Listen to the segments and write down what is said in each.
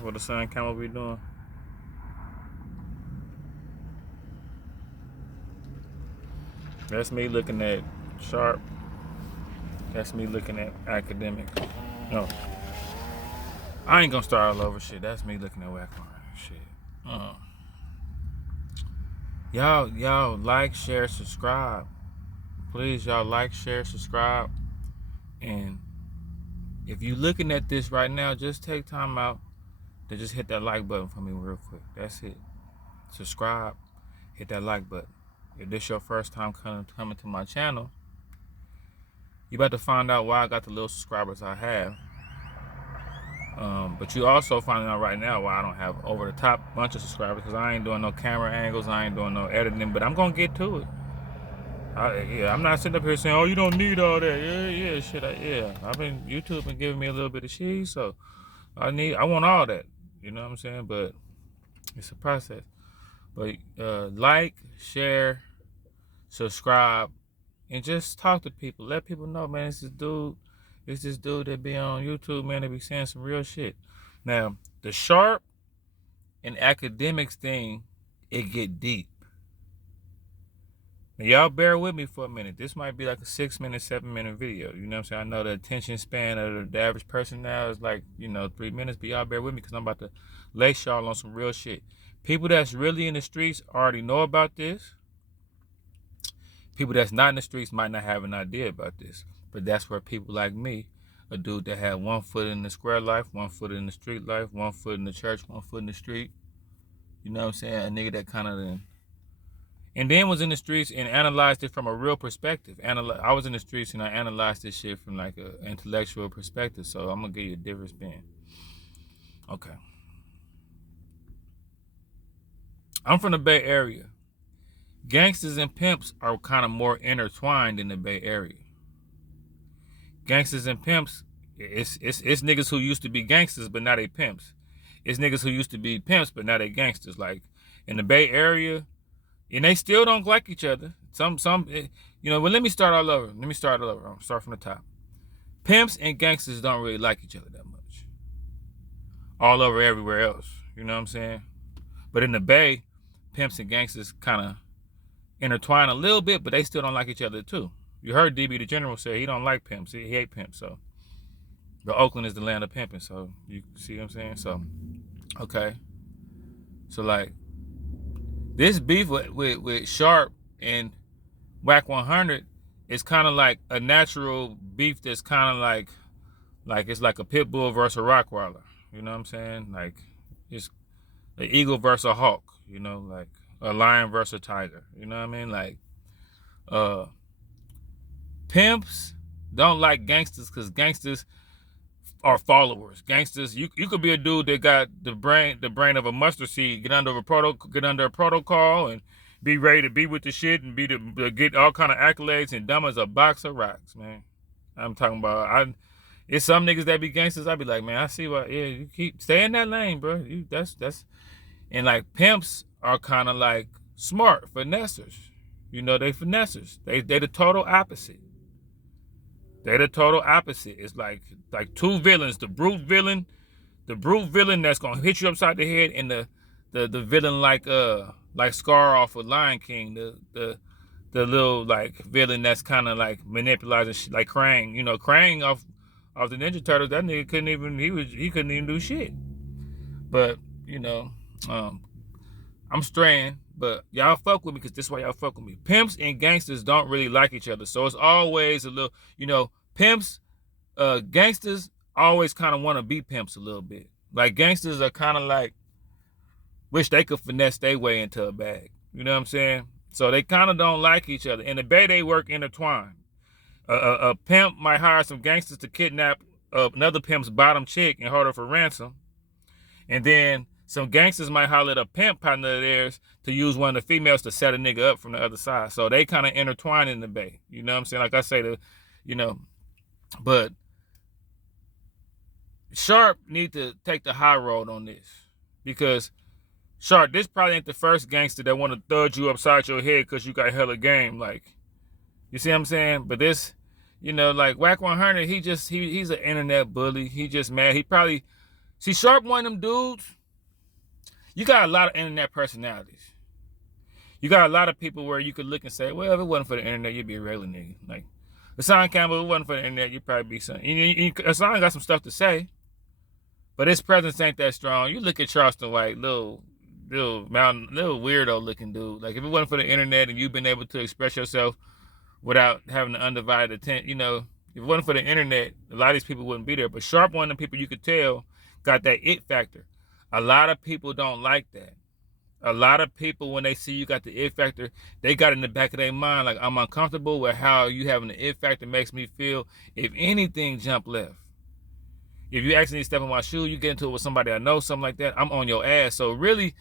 What the sun camel be doing? That's me looking at Sharp. That's me looking at Academics. No, I ain't gonna start all over shit. That's me looking at Wack shit. Uh, y'all like, share, subscribe. Please, y'all like, share, subscribe. And if you looking at this right now, just take time out to just hit that like button for me real quick. That's it. Subscribe, hit that like button. If this your first time coming to my channel, you about to find out why I got the little subscribers I have. But you also finding out right now why I don't have over the top bunch of subscribers, because I ain't doing no camera angles, I ain't doing no editing, but I'm gonna get to it. I'm not sitting up here saying, oh, you don't need all that. I've been, YouTube been giving me a little bit of shit, so I want all that. You know what I'm saying? But it's a process. But like, share, subscribe, and just talk to people. Let people know, man, it's this dude that be on YouTube, man, that be saying some real shit. Now, the Sharp and Akademiks thing, it get deep. Now, y'all bear with me for a minute. This might be like a 6-minute, 7-minute video. You know what I'm saying? I know the attention span of the average person now is like, 3 minutes, but y'all bear with me because I'm about to lace y'all on some real shit. People that's really in the streets already know about this. People that's not in the streets might not have an idea about this. But that's where people like me, a dude that had 1 foot in the square life, 1 foot in the street life, 1 foot in the church, 1 foot in the street. You know what I'm saying? A nigga that kind of and then was in the streets and analyzed it from a real perspective. I was in the streets and I analyzed this shit from like an intellectual perspective. So I'm gonna give you a different spin. Okay. I'm from the Bay Area. Gangsters and pimps are kind of more intertwined in the Bay Area. Gangsters and pimps, it's niggas who used to be gangsters but now they pimps. It's niggas who used to be pimps but now they gangsters. Like in the Bay Area, and they still don't like each other. Well, let me start all over. I'll start from the top. Pimps and gangsters don't really like each other that much. All over everywhere else. You know what I'm saying? But in the Bay, pimps and gangsters kind of intertwine a little bit, but they still don't like each other too. You heard DB the General say he don't like pimps. He hate pimps. So, but Oakland is the land of pimping. So you see what I'm saying? So, okay. So like, this beef with Sharp and Wack 100 is kind of like a natural beef that's kind of like it's like a pit bull versus a Rottweiler. You know what I'm saying? Like it's an eagle versus a hawk. You know, like a lion versus a tiger. You know what I mean? Like pimps don't like gangsters because gangsters are followers. Gangsters, you could be a dude that got the brain of a mustard seed, get under a protocol and be ready to be with the shit and get all kind of accolades and dumb as a box of rocks, man. I'm talking about it's some niggas that be gangsters. I be like, man, I see why. Yeah, you keep stay in that lane, bro. That's and like pimps are kind of like smart finessers. You know, they finessers. They the total opposite. They're the total opposite. It's like two villains: the brute villain that's gonna hit you upside the head, and the villain like Scar off of Lion King, the little like villain that's kind of like manipulating like Krang. You know, Krang off the Ninja Turtles. That nigga couldn't even do shit. But I'm straying. But y'all fuck with me because this is why y'all fuck with me. Pimps and gangsters don't really like each other. So it's always a little, pimps, gangsters always kind of want to be pimps a little bit. Like gangsters are kind of like, wish they could finesse their way into a bag. You know what I'm saying? So they kind of don't like each other. In the Bay, they work intertwined. A pimp might hire some gangsters to kidnap another pimp's bottom chick and hold her for ransom. And then some gangsters might holler at a pimp partner of theirs to use one of the females to set a nigga up from the other side. So they kind of intertwine in the Bay. You know what I'm saying? Like I say, but Sharp need to take the high road on this. Because Sharp, this probably ain't the first gangster that want to thud you upside your head because you got hella game. Like, you see what I'm saying? But this, like Wack 100, he's an internet bully. He just mad. He probably See, Sharp one of them dudes, you got a lot of internet personalities. You got a lot of people where you could look and say, well, if it wasn't for the internet, you'd be a regular nigga. Like, Hassan Campbell, if it wasn't for the internet, you'd probably be something. Hassan got some stuff to say, but his presence ain't that strong. You look at Charleston White, little weirdo looking dude. Like, if it wasn't for the internet and you've been able to express yourself without having the undivided attention, you know, if it wasn't for the internet, a lot of these people wouldn't be there. But Sharp, one of the people you could tell, got that it factor. A lot of people don't like that. A lot of people, when they see you got the it factor, they got in the back of their mind, like, I'm uncomfortable with how you having the it factor makes me feel. If anything jump left, if you accidentally step in my shoe, you get into it with somebody I know, something like that, I'm on your ass. So really,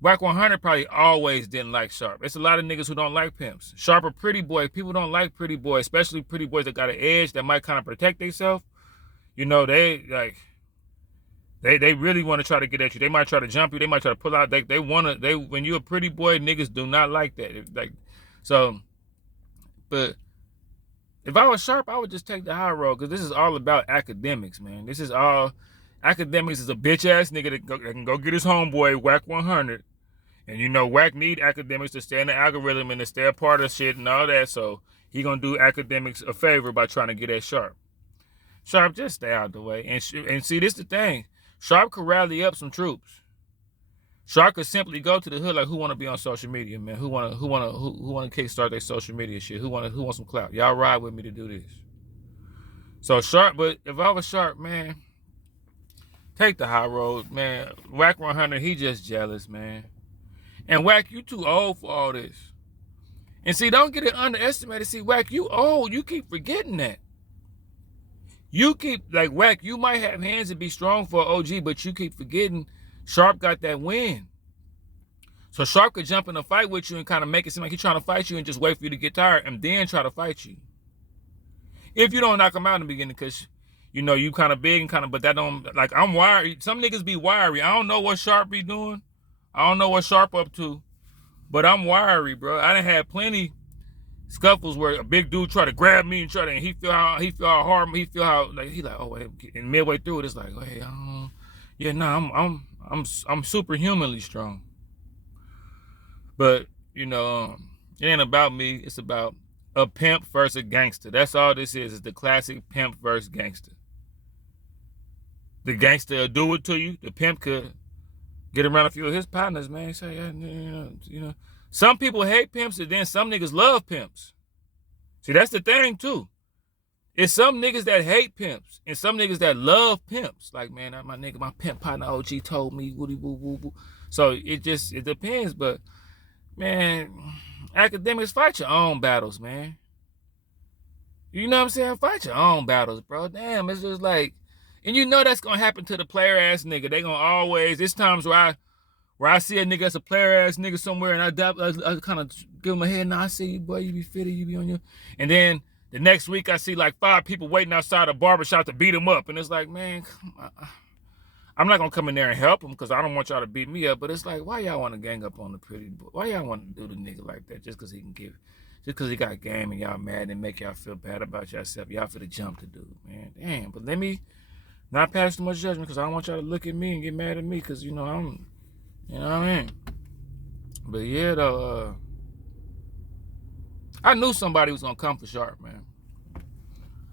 Wack 100 probably always didn't like Sharp. It's a lot of niggas who don't like pimps. Sharp are pretty boys. People don't like pretty boys, especially pretty boys that got an edge that might kind of protect themselves. You know, they like... They really want to try to get at you. They might try to jump you. They might try to pull out. They want to. When you're a pretty boy, niggas do not like that. But if I was Sharp, I would just take the high road, because this is all about Akademiks, man. This is all... Akademiks is a bitch ass nigga that can go get his homeboy Wack 100, and you know Wack need Akademiks to stay in the algorithm and to stay a part of shit and all that. So he gonna do Akademiks a favor by trying to get at Sharp. Sharp, just stay out the way. And see, this the thing. Sharp could rally up some troops. Sharp could simply go to the hood like, who want to be on social media, man? Who want to kickstart their social media shit? Who want some clout? Y'all ride with me to do this. So Sharp, but if I was Sharp, man, take the high road, man. Wack 100, he just jealous, man. And Wack, you too old for all this. And see, don't get it underestimated. See, Wack, you old. You keep forgetting that. You keep, like, Wack, you might have hands and be strong for an OG, but you keep forgetting Sharp got that win. So Sharp could jump in a fight with you and kind of make it seem like he's trying to fight you and just wait for you to get tired and then try to fight you. If you don't knock him out in the beginning, because, you know, you kind of big and kind of, but that don't, like, I'm wiry. Some niggas be wiry. I don't know what Sharp be doing. I don't know what Sharp up to, but I'm wiry, bro. I done had plenty scuffles where a big dude try to grab me and he feel how hard, he feel how, like, he like, oh wait, and midway through it, it's like, oh, hey, yeah, no, I'm superhumanly strong. But, you know, it ain't about me. It's about a pimp versus a gangster. That's all this is. It's the classic pimp versus gangster. The gangster will do it to you. The pimp could get around a few of his partners, man. Say, yeah, you know. Some people hate pimps, and then some niggas love pimps. See, that's the thing, too. It's some niggas that hate pimps, and some niggas that love pimps. Like, man, my nigga, my pimp partner OG told me, woody woo woo woo. So it depends, but, man, Akademiks, fight your own battles, man. You know what I'm saying? Fight your own battles, bro. Damn, it's just like, and you know that's gonna happen to the player-ass nigga. They gonna always, there's times where I see a nigga that's a player-ass nigga somewhere, and I kind of give him a head, nah, I see you, boy, you be fitted, you be on your... And then the next week, I see like 5 people waiting outside a barbershop to beat him up. And it's like, man, I'm not going to come in there and help him because I don't want y'all to beat me up. But it's like, why y'all want to gang up on the pretty boy? Why y'all want to do the nigga like that just because he can give... Just because he got game and y'all mad and make y'all feel bad about yourself. Y'all for the jump to do, man. Damn, but let me not pass too much judgment because I don't want y'all to look at me and get mad at me because, you know, I'm... You know what I mean? But yeah, though, I knew somebody was gonna come for Sharp, man.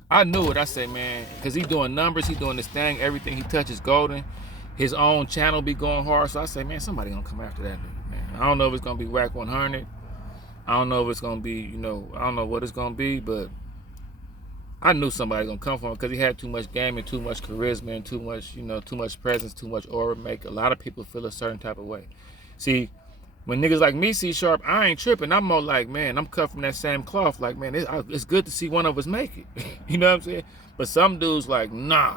I knew it. I say, man, because he doing numbers, he doing this thing, everything he touches golden. His own channel be going hard. So I say, man, somebody gonna come after that nigga, man. I don't know if it's gonna be Wack 100. I don't know if it's gonna be, you know, I don't know what it's gonna be, but I knew somebody gonna come for him because he had too much game and too much charisma and too much, you know, too much presence, too much aura. Make a lot of people feel a certain type of way. See, when niggas like me see Sharp, I ain't tripping. I'm more like, man, I'm cut from that same cloth. Like, man, it's good to see one of us make it. You know what I'm saying? But some dudes like, nah,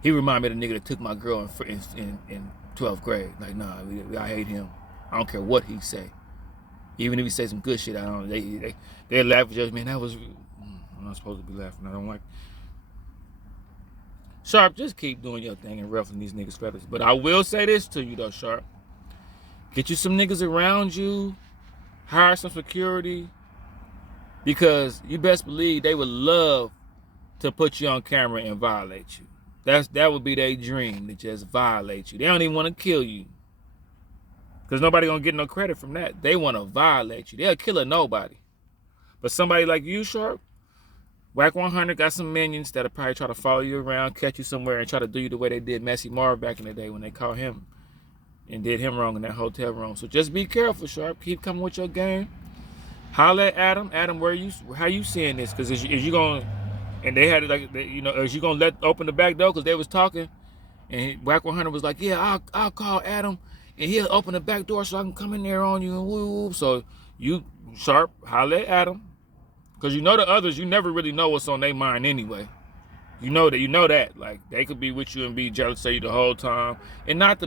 he remind me of the nigga that took my girl in 12th grade. Like, nah, I hate him. I don't care what he say. Even if he say some good shit, I don't. They laugh at you, man. That was. I'm not supposed to be laughing. I don't like. Sharp, just keep doing your thing and ruffling these niggas' feathers. But I will say this to you though, Sharp. Get you some niggas around you. Hire some security. Because you best believe they would love to put you on camera and violate you. That would be their dream, to just violate you. They don't even want to kill you, because nobody gonna get no credit from that. They want to violate you. They'll kill a nobody. But somebody like you, Sharp, Wack 100 got some minions that'll probably try to follow you around, catch you somewhere, and try to do you the way they did Messy Marv back in the day when they caught him and did him wrong in that hotel room. So just be careful, Sharp. Keep coming with your game. Holla at Adam. Adam, how you seeing this? Because is you gonna, and they had it like, is you gonna open the back door? Because they was talking, and Wack 100 was like, yeah, I'll call Adam, and he'll open the back door so I can come in there on you and woo. So you, Sharp, holla at Adam. Because the others, you never really know what's on their mind anyway. You know that. Like, they could be with you and be jealous of you the whole time. And not the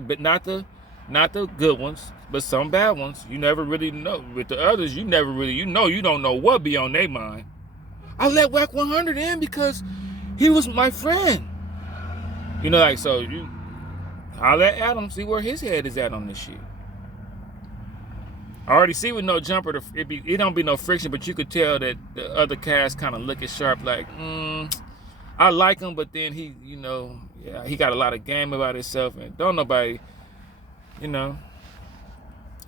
good ones, but some bad ones. You never really know. With the others, you never really, you don't know what be on their mind. I let Wack 100 in because he was my friend. So you holla at Adam, see where his head is at on this shit. I already see with no jumper, it don't be no friction, but you could tell that the other cast kind of look at Sharp like, I like him, but then he, he got a lot of game about himself, and don't nobody, ain't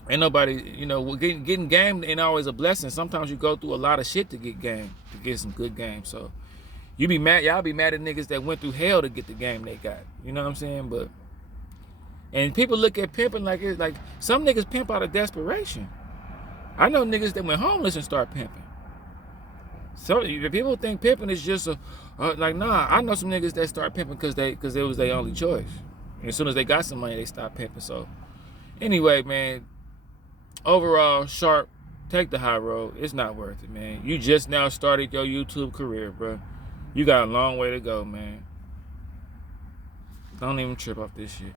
nobody, getting game ain't always a blessing. Sometimes you go through a lot of shit to get game, to get some good game. So y'all be mad at niggas that went through hell to get the game they got. You know what I'm saying? And people look at pimping like it's like some niggas pimp out of desperation. I know niggas that went homeless and start pimping. So if people think pimping is just nah, I know some niggas that start pimping because it was their only choice. And as soon as they got some money, they stopped pimping. So anyway, man, overall, Sharp, take the high road. It's not worth it, man. You just now started your YouTube career, bro. You got a long way to go, man. Don't even trip off this shit.